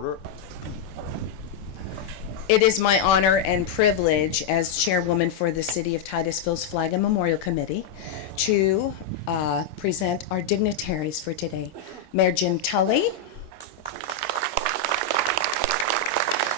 Order. It is my honor and privilege as chairwoman for the City of Titusville's Flag and Memorial Committee to present our dignitaries for today. Mayor Jim Tully,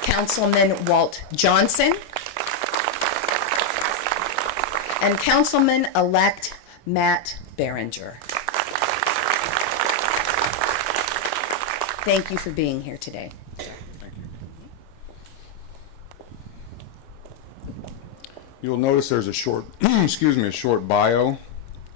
Councilman Walt Johnson, and Councilman-elect Matt Berenger. Thank you for being here today. You'll notice there's a short, a short bio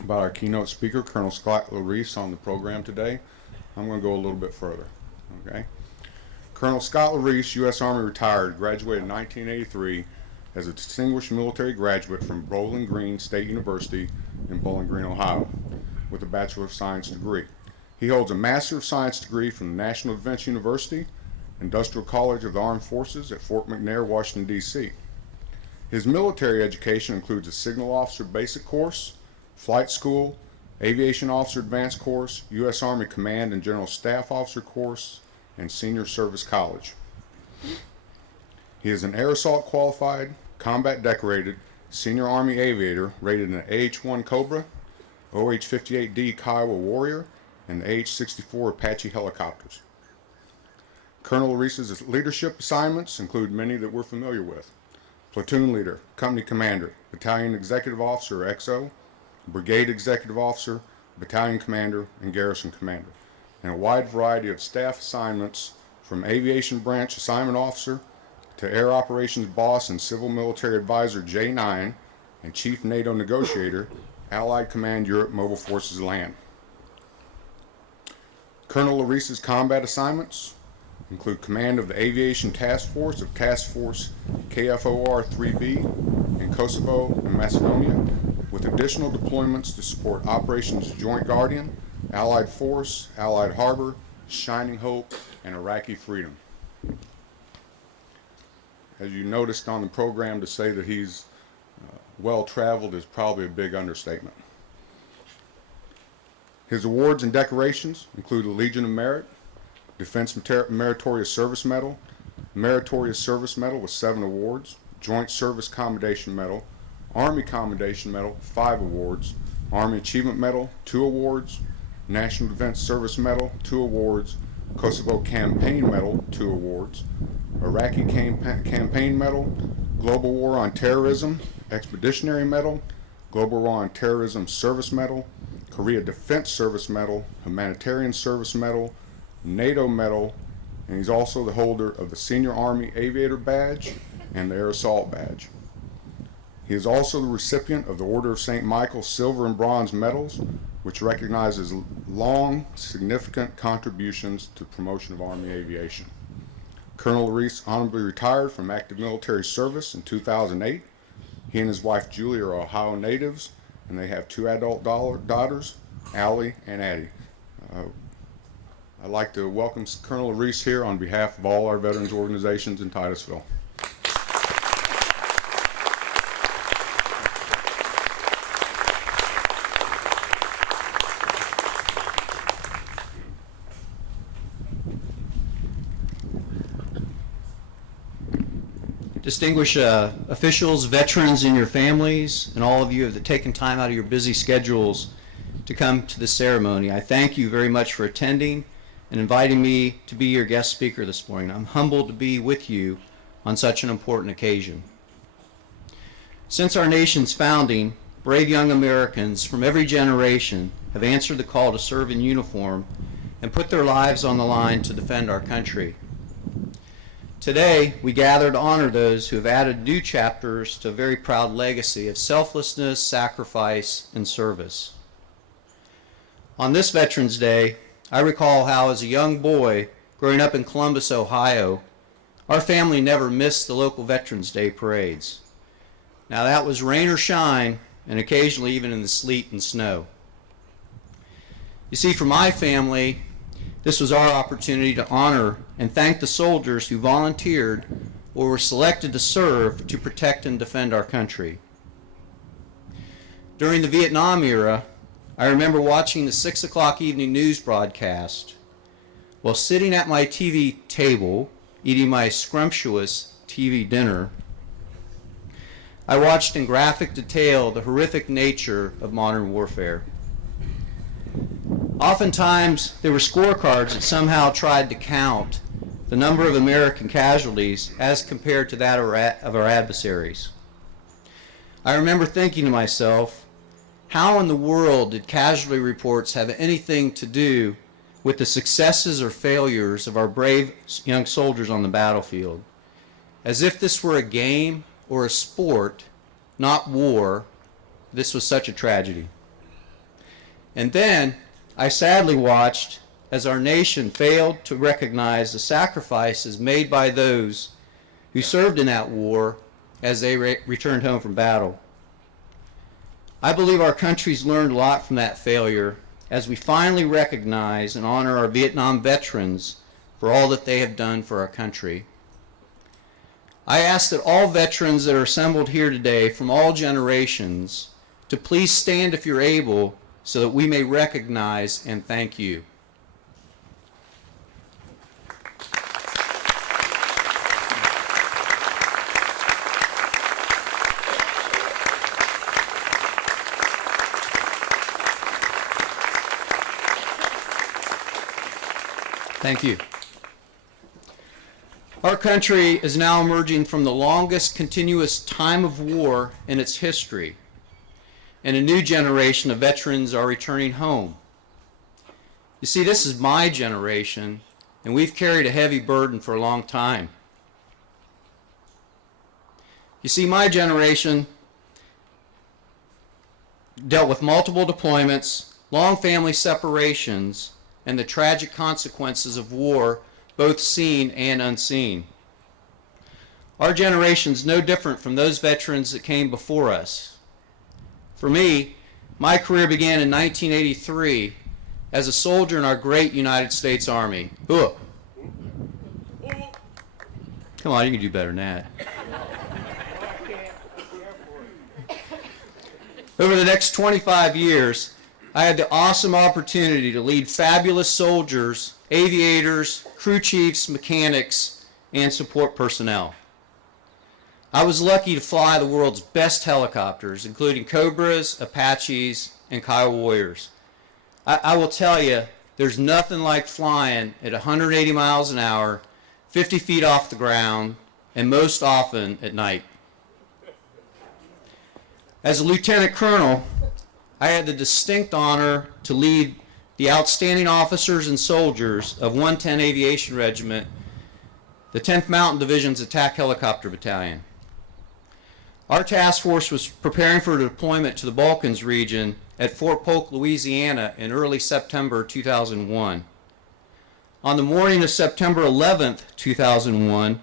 about our keynote speaker, Colonel Scott LaReese, on the program today. I'm going to go a little bit further. Okay. Colonel Scott LaReese, U.S. Army retired, graduated in 1983 as a distinguished military graduate from Bowling Green State University in Bowling Green, Ohio, with a Bachelor of Science degree. He holds a Master of Science degree from the National Defense University, Industrial College of the Armed Forces at Fort McNair, Washington, D.C. His military education includes a Signal Officer Basic Course, Flight School, Aviation Officer Advanced Course, U.S. Army Command and General Staff Officer Course, and Senior Service College. He is an Air Assault qualified, combat decorated, Senior Army aviator rated in the AH-1 Cobra, OH-58D Kiowa Warrior, and the AH-64 Apache helicopters. Colonel LaReese's leadership assignments include many that we're familiar with. Platoon Leader, Company Commander, Battalion Executive Officer, XO, Brigade Executive Officer, Battalion Commander, and Garrison Commander, and a wide variety of staff assignments from Aviation Branch Assignment Officer to Air Operations Boss and Civil Military Advisor J9 and Chief NATO Negotiator, Allied Command Europe Mobile Forces Land. Colonel LaReese's combat assignments include command of the Aviation Task Force of Task Force KFOR-3B in Kosovo and Macedonia, with additional deployments to support Operations Joint Guardian, Allied Force, Allied Harbor, Shining Hope, and Iraqi Freedom. As you noticed on the program, to say that he's well-traveled is probably a big understatement. His awards and decorations include the Legion of Merit, Defense Meritorious Service Medal, Meritorious Service Medal with 7 awards, Joint Service Commendation Medal, Army Commendation Medal, 5 awards, Army Achievement Medal, 2 awards, National Defense Service Medal, 2 awards, Kosovo Campaign Medal, 2 awards, Iraqi Campaign Medal, Global War on Terrorism, Expeditionary Medal, Global War on Terrorism Service Medal, Korea Defense Service Medal, Humanitarian Service Medal, NATO Medal, and he's also the holder of the Senior Army Aviator Badge and the Air Assault Badge. He is also the recipient of the Order of St. Michael Silver and Bronze Medals, which recognizes long, significant contributions to the promotion of Army aviation. Colonel LaReese honorably retired from active military service in 2008. He and his wife Julie are Ohio natives, and they have 2 adult daughters, Allie and Addie. I'd like to welcome Colonel LaReese here on behalf of all our veterans organizations in Titusville. Distinguished officials, veterans, and your families, and all of you that have taken time out of your busy schedules to come to this ceremony, I thank you very much for attending and inviting me to be your guest speaker this morning. I'm humbled to be with you on such an important occasion. Since our nation's founding, brave young Americans from every generation have answered the call to serve in uniform and put their lives on the line to defend our country. Today, we gather to honor those who have added new chapters to a very proud legacy of selflessness, sacrifice, and service. On this Veterans Day, I recall how as a young boy growing up in Columbus, Ohio, our family never missed the local Veterans Day parades. Now that was rain or shine, and occasionally even in the sleet and snow. You see, for my family, this was our opportunity to honor and thank the soldiers who volunteered or were selected to serve to protect and defend our country. During the Vietnam era, I remember watching the 6 o'clock evening news broadcast while sitting at my TV table, eating my scrumptious TV dinner, I watched in graphic detail the horrific nature of modern warfare. Oftentimes, there were scorecards that somehow tried to count the number of American casualties as compared to that of our adversaries. I remember thinking to myself, how in the world did casualty reports have anything to do with the successes or failures of our brave young soldiers on the battlefield? As if this were a game or a sport, not war, this was such a tragedy. And then I sadly watched as our nation failed to recognize the sacrifices made by those who served in that war as they returned home from battle. I believe our country's learned a lot from that failure as we finally recognize and honor our Vietnam veterans for all that they have done for our country. I ask that all veterans that are assembled here today from all generations to please stand if you're able so that we may recognize and thank you. Thank you. Our country is now emerging from the longest continuous time of war in its history, and a new generation of veterans are returning home. You see, this is my generation, and we've carried a heavy burden for a long time. You see, my generation dealt with multiple deployments, long family separations, and the tragic consequences of war, both seen and unseen. Our generation's no different from those veterans that came before us. For me, my career began in 1983 as a soldier in our great United States Army. Come on, you can do better than that. Over the next 25 years, I had the awesome opportunity to lead fabulous soldiers, aviators, crew chiefs, mechanics, and support personnel. I was lucky to fly the world's best helicopters, including Cobras, Apaches, and Kiowa Warriors. I will tell you, there's nothing like flying at 180 miles an hour, 50 feet off the ground, and most often at night. As a lieutenant colonel, I had the distinct honor to lead the outstanding officers and soldiers of 110 Aviation Regiment, the 10th Mountain Division's Attack Helicopter Battalion. Our task force was preparing for deployment to the Balkans region at Fort Polk, Louisiana in early September 2001. On the morning of September 11th, 2001,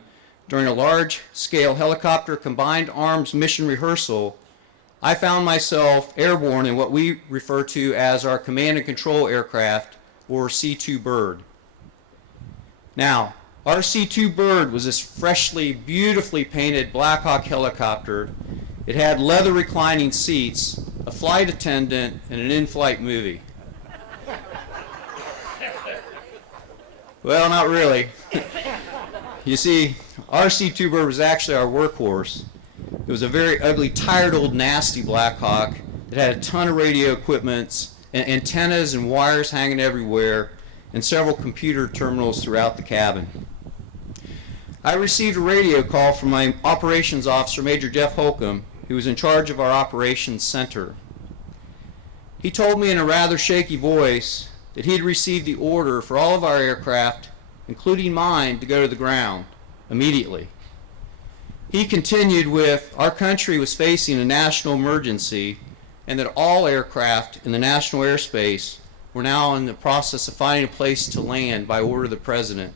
during a large-scale helicopter combined arms mission rehearsal, I found myself airborne in what we refer to as our command and control aircraft, or C-2 Bird. Now, our C-2 Bird was this freshly, beautifully painted Black Hawk helicopter. It had leather reclining seats, a flight attendant, and an in-flight movie. Well, not really. You see, our C-2 Bird was actually our workhorse. It was a very ugly, tired old nasty Black Hawk that had a ton of radio equipment, and antennas and wires hanging everywhere, and several computer terminals throughout the cabin. I received a radio call from my operations officer, Major Jeff Holcomb, who was in charge of our operations center. He told me in a rather shaky voice that he had received the order for all of our aircraft, including mine, to go to the ground immediately. He continued with, our country was facing a national emergency and that all aircraft in the national airspace were now in the process of finding a place to land by order of the President.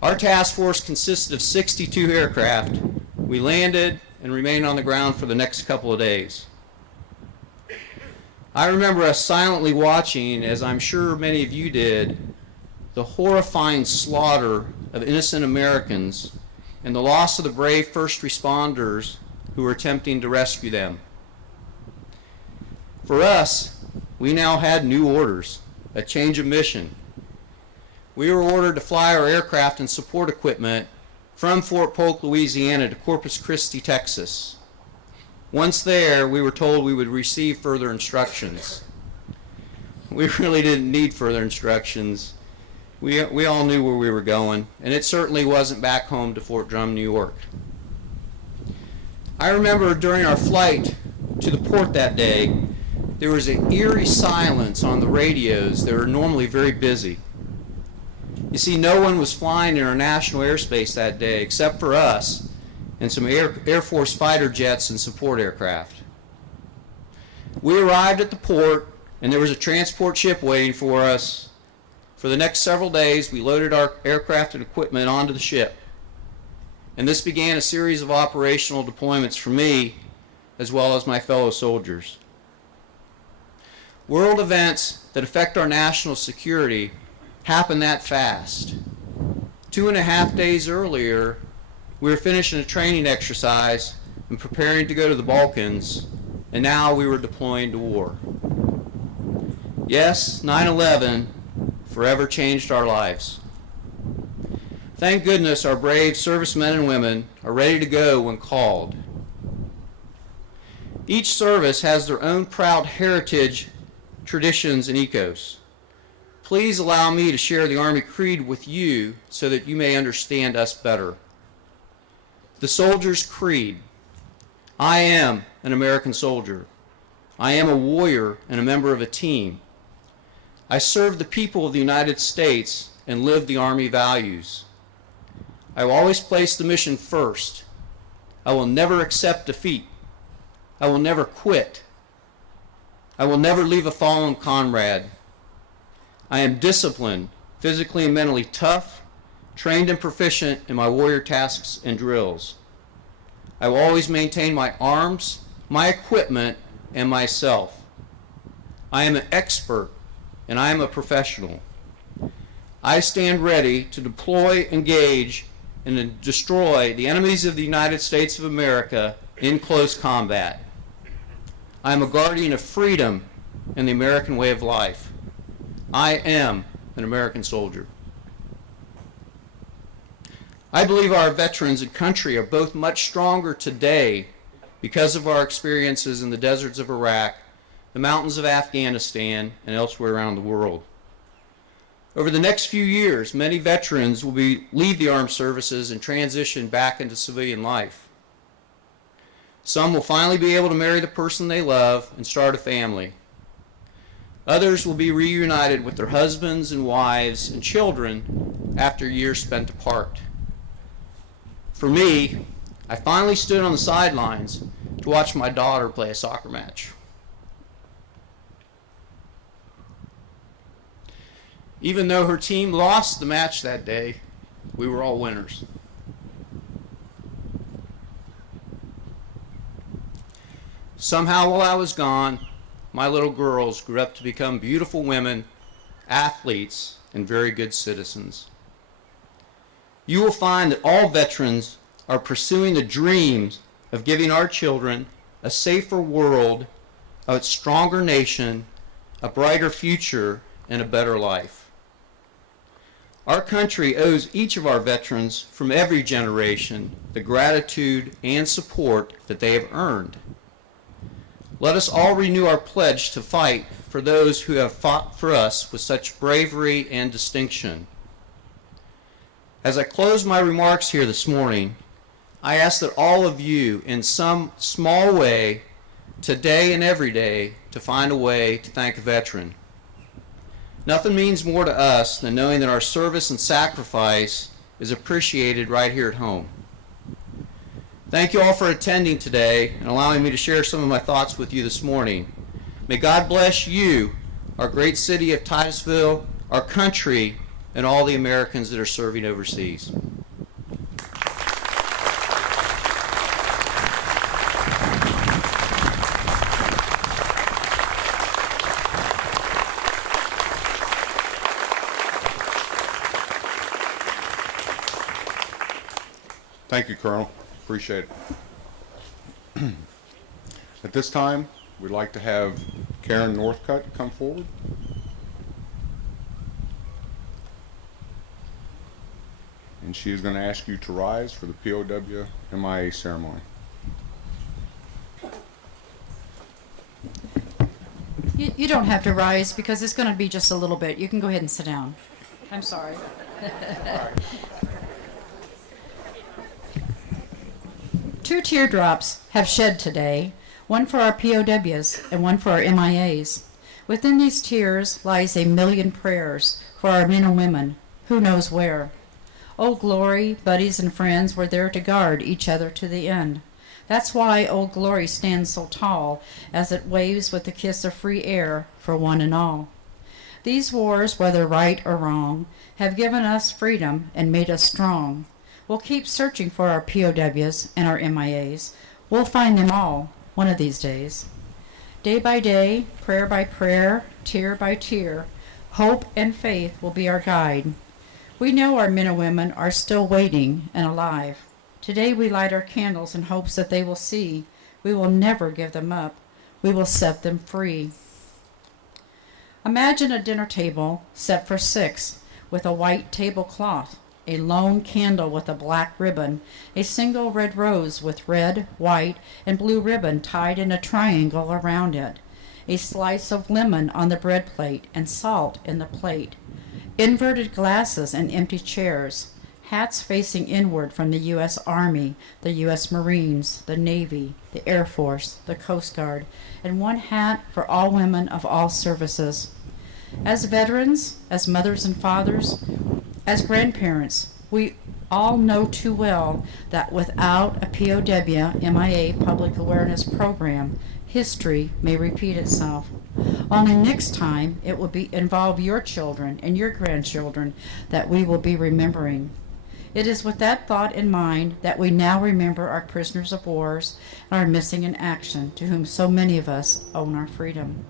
Our task force consisted of 62 aircraft. We landed and remained on the ground for the next couple of days. I remember us silently watching, as I'm sure many of you did, the horrifying slaughter of innocent Americans and the loss of the brave first responders who were attempting to rescue them. For us, we now had new orders, a change of mission, we were ordered to fly our aircraft and support equipment from Fort Polk, Louisiana to Corpus Christi, Texas. Once there, we were told we would receive further instructions. We really didn't need further instructions. We all knew where we were going, and it certainly wasn't back home to Fort Drum, New York. I remember during our flight to the port that day, there was an eerie silence on the radios that are normally very busy. You see, no one was flying in our national airspace that day except for us and some Air Force fighter jets and support aircraft. We arrived at the port, and there was a transport ship waiting for us. For the next several days, we loaded our aircraft and equipment onto the ship. And this began a series of operational deployments for me, as well as my fellow soldiers. World events that affect our national security happen that fast. 2.5 days earlier, we were finishing a training exercise and preparing to go to the Balkans, and now we were deploying to war. Yes, 9/11 forever changed our lives. Thank goodness our brave servicemen and women are ready to go when called. Each service has their own proud heritage, traditions, and ethos. Please allow me to share the Army Creed with you so that you may understand us better. The Soldier's Creed. I am an American soldier. I am a warrior and a member of a team. I serve the people of the United States and live the Army values. I will always place the mission first. I will never accept defeat. I will never quit. I will never leave a fallen comrade. I am disciplined, physically and mentally tough, trained and proficient in my warrior tasks and drills. I will always maintain my arms, my equipment, and myself. I am an expert, and I am a professional. I stand ready to deploy, engage, and to destroy the enemies of the United States of America in close combat. I am a guardian of freedom and the American way of life. I am an American soldier. I believe our veterans and country are both much stronger today because of our experiences in the deserts of Iraq, the mountains of Afghanistan, and elsewhere around the world. Over the next few years, many veterans will leave the armed services and transition back into civilian life. Some will finally be able to marry the person they love and start a family. Others will be reunited with their husbands and wives and children after years spent apart. For me, I finally stood on the sidelines to watch my daughter play a soccer match. Even though her team lost the match that day, we were all winners. Somehow while I was gone, my little girls grew up to become beautiful women, athletes, and very good citizens. You will find that all veterans are pursuing the dreams of giving our children a safer world, a stronger nation, a brighter future, and a better life. Our country owes each of our veterans from every generation the gratitude and support that they have earned. Let us all renew our pledge to fight for those who have fought for us with such bravery and distinction. As I close my remarks here this morning, I ask that all of you, in some small way, today and every day, to find a way to thank a veteran. Nothing means more to us than knowing that our service and sacrifice is appreciated right here at home. Thank you all for attending today and allowing me to share some of my thoughts with you this morning. May God bless you, our great city of Titusville, our country, and all the Americans that are serving overseas. Thank you, Colonel. Appreciate it. At this time, we'd like to have Karen Northcutt come forward. and she is going to ask you to rise for the POW MIA ceremony. You don't have to rise because it's going to be just a little bit. You can go ahead and sit down. I'm sorry. Two teardrops have shed today, one for our POWs and one for our MIAs. Within these tears lies a million prayers for our men and women, who knows where. Old Glory, buddies and friends were there to guard each other to the end. That's why Old Glory stands so tall as it waves with the kiss of free air for one and all. These wars, whether right or wrong, have given us freedom and made us strong. We'll keep searching for our POWs and our MIAs. We'll find them all one of these days. Day by day, prayer by prayer, tear by tear, hope and faith will be our guide. We know our men and women are still waiting and alive. Today we light our candles in hopes that they will see. We will never give them up. We will set them free. Imagine a dinner table set for 6 with a white tablecloth, a lone candle with a black ribbon, a single red rose with red, white, and blue ribbon tied in a triangle around it, a slice of lemon on the bread plate and salt in the plate, inverted glasses and empty chairs, hats facing inward from the U.S. Army, the U.S. Marines, the Navy, the Air Force, the Coast Guard, and one hat for all women of all services. As veterans, as mothers and fathers, as grandparents, we all know too well that without a POW MIA public awareness program, history may repeat itself. Only next time it will involve your children and your grandchildren that we will be remembering. It is with that thought in mind that we now remember our prisoners of wars and our missing in action, to whom so many of us own our freedom.